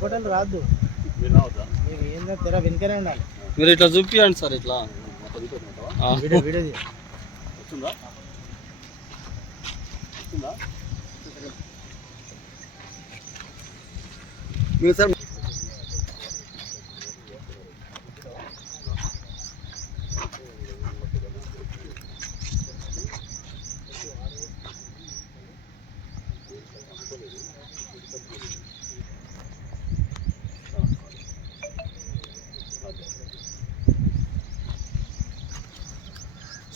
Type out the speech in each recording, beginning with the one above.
ఫోటోలు రాదు మీరు ఏందో తెర వెనుకనే ఉండాలి. మీరు ఇట్లా చూపియండి సార్ ఇట్లా. వీడియో మీరు సార్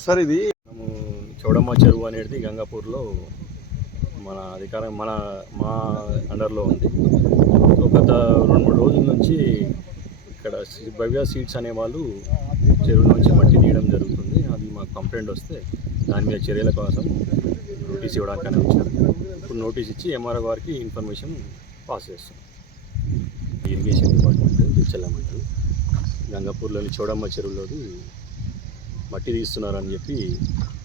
సార్ ఇది మనము చౌడమ్మ చెరువు అనేది గంగాపూర్లో మన అధికారం మన మా అండర్లో ఉంది. సో గత రెండు మూడు రోజుల నుంచి ఇక్కడ భవ్య సీట్స్ అనే వాళ్ళు చెరువు నుంచి మట్టి తీయడం జరుగుతుంది. అది మాకు కంప్లైంట్ వస్తే దాని మీద చర్యల కోసం నోటీస్ ఇవ్వడానికనే వచ్చారు ఇప్పుడు నోటీస్ ఇచ్చి ఎంఆర్ఓ గారికి ఇన్ఫర్మేషన్ పాస్ చేస్తాం. ఇరిగేషన్ డిపార్ట్మెంట్ బిచ్చల్లమంటారు గంగాపూర్లోని చౌడమ్మ చెరువులోది మట్టి తీస్తున్నారని చెప్పి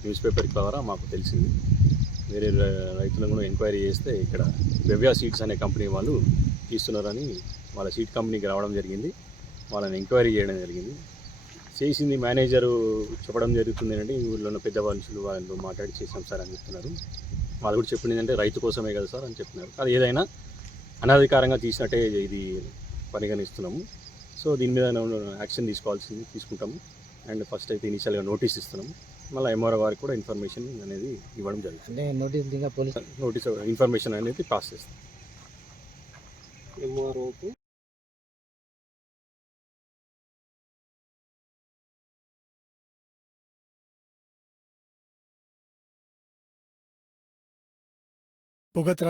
న్యూస్ పేపర్ ద్వారా మాకు తెలిసింది. వేరే రైతులను కూడా ఎంక్వైరీ చేస్తే ఇక్కడ వెవ్యా సీడ్స్ అనే కంపెనీ వాళ్ళు తీస్తున్నారని వాళ్ళ సీడ్ కంపెనీకి రావడం జరిగింది. వాళ్ళని ఎంక్వైరీ చేయడం జరిగింది. చేసింది మేనేజరు చెప్పడం జరుగుతుంది అంటే ఊళ్ళో ఉన్న పెద్ద మనుషులు వాళ్ళు మాట్లాడి చేసాం సార్ అని చెప్తున్నారు. వాళ్ళు కూడా చెప్పింది ఏంటంటే రైతు కోసమే కదా సార్ అని చెప్తున్నారు. అది ఏదైనా అనధికారంగా తీసినట్టే ఇది పరిగణిస్తున్నాము. సో దీని మీద యాక్షన్ తీసుకోవాల్సింది తీసుకుంటాము. అండ్ ఫస్ట్ అయితే ఇనిషియల్గా నోటీస్ ఇస్తున్నాము మళ్ళీ ఎంఆర్ఓ వారికి కూడా ఇన్ఫర్మేషన్ అనేది ఇవ్వడం జరుగుతుంది. నోటీస్ ఇంకా పోలీస్ నోటీస్ ఇన్ఫర్మేషన్ అనేది పాస్ చేస్తాం. ఎంఆర్ఓకు భగత్